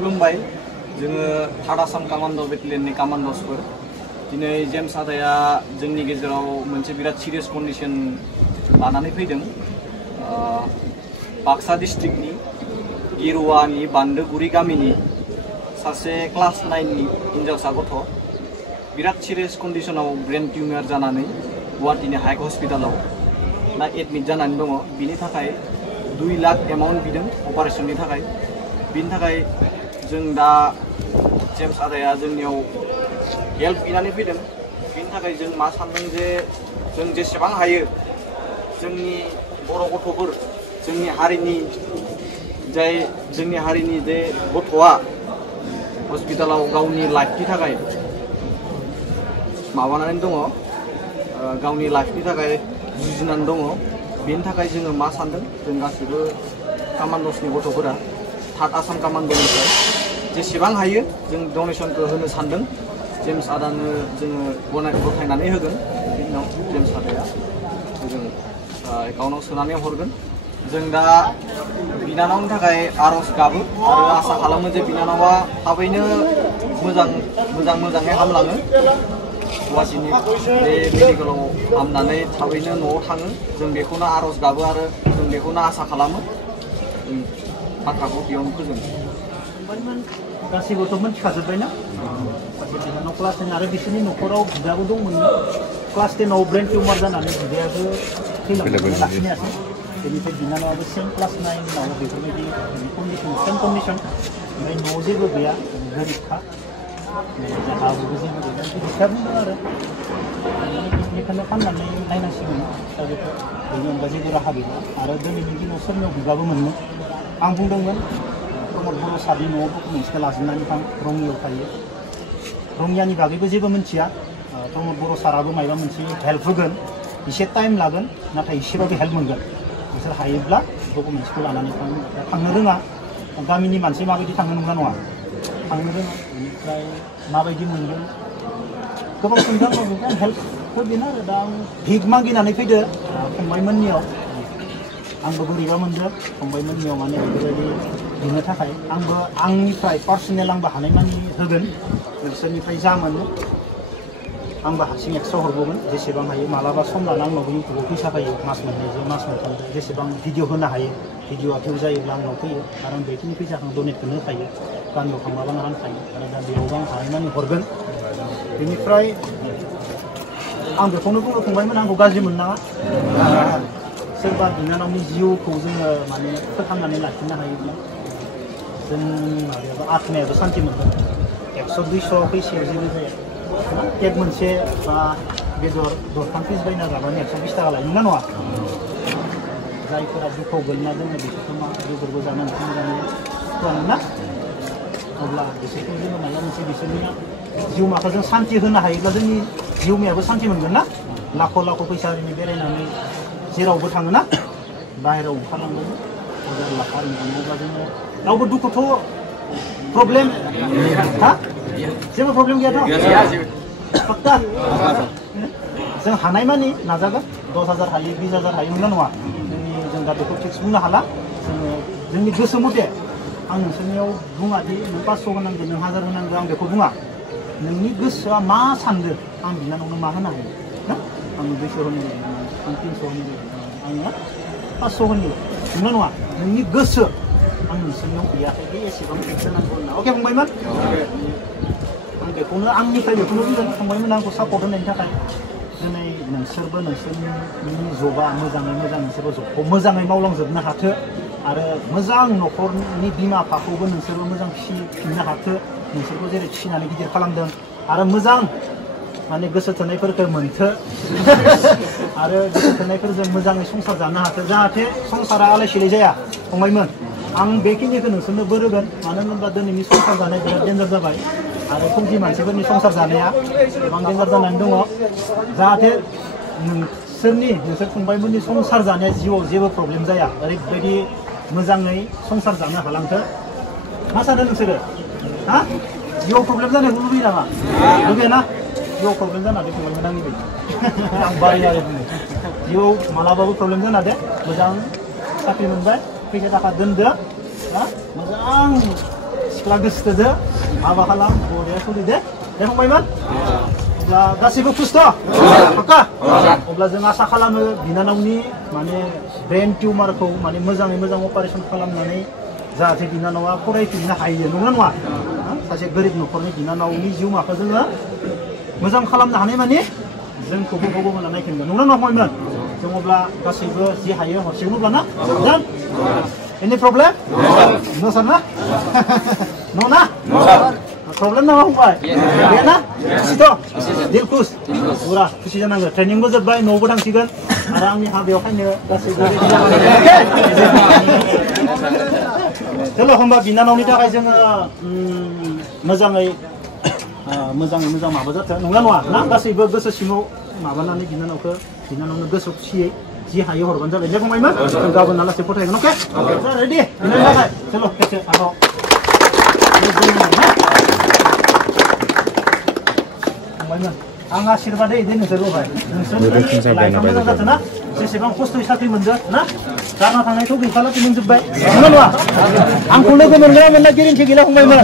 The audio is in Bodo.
खुलुमबाय जोङो थार्ड आसाम कामान्ड' बेटेलियननि कामान्ड'सफोर दिनै जेम्स आदाया जोंनि गेजेराव मोनसे बिराद सिरियास कन्डिशन लानानै फैदों बाक्सा डिस्ट्रिक्टनि गिरुवानि बान्दोगुरि गामिनि सासे क्लास 9नि हिनजावसा गथ' बिराद सिरियास कन्डिशनाव ब्रेन टिउमार जानानै गुवाहाटीनि हाइक हस्पिटालाव दा एडमिट जानानै दङ बिनि थाखाय 2 लाख एमाउन्ट बिदों अपारेशननि थाखाय बिनि थाखाय जों दा जेम्स आदाया जोंनियाव हेल्प बिनानै फैदों बिनि थाखाय जों मा सानदों जे जों जेसेबां हायो जोंनि बर' गथ'फोर जोंनि हारिनि जे गथ'आ हस्पिटालाव गावनि लाइफनि थाखाय माबानानै दङ गावनि लाइफनि थाखाय जुजिनानै दङ बेनि थाखाय जोङो मा सानदों जों गासिबो कामान्ड'सनि गथ'फोरा थार्ड आसाम कामान्ड'निफ्राय जेसेबां हायो जों डनेसनखौ होनो सानदों जेम्स आदानो जोङो गथायनानै होगोन बिनि उनाव जेम्स आदाया जों एकाउन्टआव सोनानै हरगोन जों दा बिनानावनि थाखाय आर'ज गाबो आरो आसा खालामो जे बिनानावा थाबैनो मोजाङै हामलाङो गुवाहाटीनि बे मेडिकेलाव हामनानै थाबैनो न'आव थाङो जों बेखौनो आर'ज गाबो आरो जों बेखौनो आसा खालामो बाथ्राखौ बेयावनो फोजोबो गासैबोथ' मिथिखाजोब्बायना बिनानाव क्लास 10 आरो बिसोरनि न'खराव बिदाबो दंमोन क्लास 10आव ब्रेन टिउमार जानानै बिदायाबो थैलांनानै लाखिनो हायासै बेनिफ्राय बिनानावाबो सेम क्लास 9 उनाव बेफोरबायदि सेम कन्डिशन ओमफ्राय न'आव जेबो गैया गोरिबखा हाबुबो जेबो गैया बिफाया बुंदों आरो बेखौनो फाननानै नायनांसिगोन फिसाजोखौ बेनि अनगा जेबो राहा गैया आरो दिनैनि दिनाव सोरनियाव बिबाबो मोननो आं बुंदोंमोन प्रमद बर' सारनि न'आव डकुमेन्ट्सखौ लाजोबनानै आं रङियाव थायो रङियानि बागैबो जेबो मिथिया प्रमद बर' साराबो माबा मोनसे हेल्प होगोन एसे टाइम लागोन नाथाय एसेबाबो हेल्प मोनगोन बिसोर हायोब्ला डकुमेन्ट्सखौ लानानै थांनो रोङा गामिनि मानसि माबायदि थांनो नंगौना नङा थांनो रोङा बेनिफ्राय माबायदि मोनगोन गोबां सोंदों हेल्प होगोन आरो दा आं भिक मागिनानै फैदो फंबायमोननियाव आंबो बोरैबा मोनदों फंबायमोननियाव माने बेफोरबायदि बिनो थाखाय आंबो आंनिफ्राय पार्सनेल आंबो हानायमानि होगोन नोंसोरनिफ्राय जा मोनो आंबो हारसिं एक्सट्रा हरबावगोन जेसेबां हायो मालाबा सम लाना आंनावबो इउटुबाव फैसा फैयो मास मोननैजों मास मोनथामजों जेसेबां भिडिअ होनो हायो भिडिअआ भिउ जायोब्ला आंनाव फैयो आरो आं बेखिनि फैसाखौ डनेटखौनो होखायो गामियाव थांबाबो आं रानखायो आरो दा बेयावबो आं हानायमानि हरगोन बेनिफ्राय आं बेखौनो बुंनो फंबायमोन आंखौ गाज्रि मोननाङा सोरबा बिनानावनि जिउखौ जोङो माने फोथांनानै लाखिनो हायोब्ला जों माबायाबो आत्मायाबो सान्ति मोनगोन 100-200 फैसायाव जेबो जाया केक मोनसे बा बेदर 10 पिस बायना जाबानो 120 थाखा लायो नङा नङा जायफोरा दुखुआव गोलैना दोङो बिसोरखौ मा बेदरबो जानो ओंखाम जानो होआनो ना अब्ला बिसोरखौ जोङो माबा मोनसे बिसोरनि जिउमाखौ जों सान्ति होनो हायोब्ला जोंनि जिउमायाबो सान्ति मोनगोन ना लाख' फैसा ओरैनो बेरायनानै जेरावबो थाङो ना बाहेरायाव ओंखारलांगोन 1000 लाख ओरैनो थाङोब्ला जोङो रावबो दुखुथ' प्रब्लेम हा जेबो प्रब्लेम गैयाथ' पक्का जों हानायमानि नाजागोन 10,000 हायो 20,000 हायो नंगौना नङा जों दा बेखौ फिक्स बुंनो हाला जोङो जोंनि गोसो मथे आं नोंसोरनियाव बुङा दि नों 500 होनांगौ नों 1000 होनांगौ आं बेखौ बुङा नोंनि गोसोआ मा सानदों आं बिनानावनो मा होनो हायो ना आं 200 होनो आं 300 होनो आङो 500 होनो नंगौना नङा नोंनि गोसो आं नोंसोरनियाव गैयाखै बे एसेबां फिक्स होनांगौ होनना अके फंबायमोन आं बेखौनो आंनिफ्राय बेखौनो बुंदों फंबायमोन आंखौ सापर्ट होनायनि थाखाय दिनै नोंसोरबो नोंसोरनि जबा मोजाङै मोजां नोंसोरबो जबखौ मोजाङै मावलांजोबनो हाथो आरो मोजां न'खरनि बिमा बिफाखौबो नोंसोरबो मोजां फिसिफिननो हाथो नोंसोरखौ जेरै फिसिनानै गिदिर खालामदों आरो मोजां माने गोसो थोनायफोरखौ मोनथो आरो गोसो थोनायफोरजों मोजाङै संसार जानो हाथो जाहाथे संसारा आलाय सिलाय जाया फंबायमोन आं बेखिनिखौ नोंसोरनो बोरोगोन मानो होनोब्ला दिनैनि संसार जानाया बिराद डेन्जार जाबाय आरो फौजि मानसिफोरनि संसार जानाया गोबां डेन्जार जानानै दङ जाहाथे नोंसोर फंबायमोननि संसार जानाया जिउआव जेबो प्रब्लेम जाया ओरैबायदि मोजाङै संसार जानो हालांथो मा सानो नोंसोरो हा जिउआव प्रब्लेम जानायखौ लुबैयो नामा लुबैयाना जिउआव प्रब्लेम जाना दे फंबायमोन आंनि बायदि आं बायो आरो बुङो जिउआव मालाबाबो प्रब्लेम जाना दे मोजां साख्रि मोनबाय फैसा थाखा दोनदो मोजां सिख्ला गोसोथोदो हाबा खालाम बरिया सोलिदो दे फंबायमोन अब्ला गासैबो खुसथ' पाक्का अब्ला जों आसा खालामो बिनानावनि माने ब्रेन टिउमारखौ माने मोजाङै मोजां अपारेसन खालामनानै जाहाथे बिनानावा फरायफिननो हायो नंगौना नङा सासे गोरिब न'खरनि बिनानावनि जिउमाखौ जोङो मोजां खालामनो हानाय माने जोंखौबो भगबाना नायफिनगोन नंगौना नङा फंबायमोन जों अब्ला गासैबो जि हायो हरसिगोन अब्लाना जान Any problem? No, sir, na? No, na? Problem na fंबाय? Gaya na? Sito? Deal kus? Pura, खुसि जानांगोन ट्रेनिंबो जोब्बाय न'बो थांसिगोन आरो आंनि हाबायाव फैनो गासैबो रेडि जानांगोन हेल' होमबा बिनानावनि थाखाय जोङो मोजाङै मोजां माबा जाथों नंगौना नङा ना गासैबो गोसो सिङाव माबानानै बिनानावनो गोसो खुसियै जि हायो हरबानो जाबाय दे फंबायमोन जों गाबोन लासै फथायगोन अके रेडि बिनायनि थाखाय चलो खेबसे आगाव फंबायमोन आं आशीर्बाद होयो दे नोंसोर होबाय नोंसोर लाइफआ मोजां जाथों ना जेसेबां खस्थ'यै साख्रि मोनदो ना जाना थांनायथ' गैखाला मोनजोब्बाय नंगौ नङा आंखौ लोगो मोनगोन मोनना गेरेन्टि गैला फंबायमोन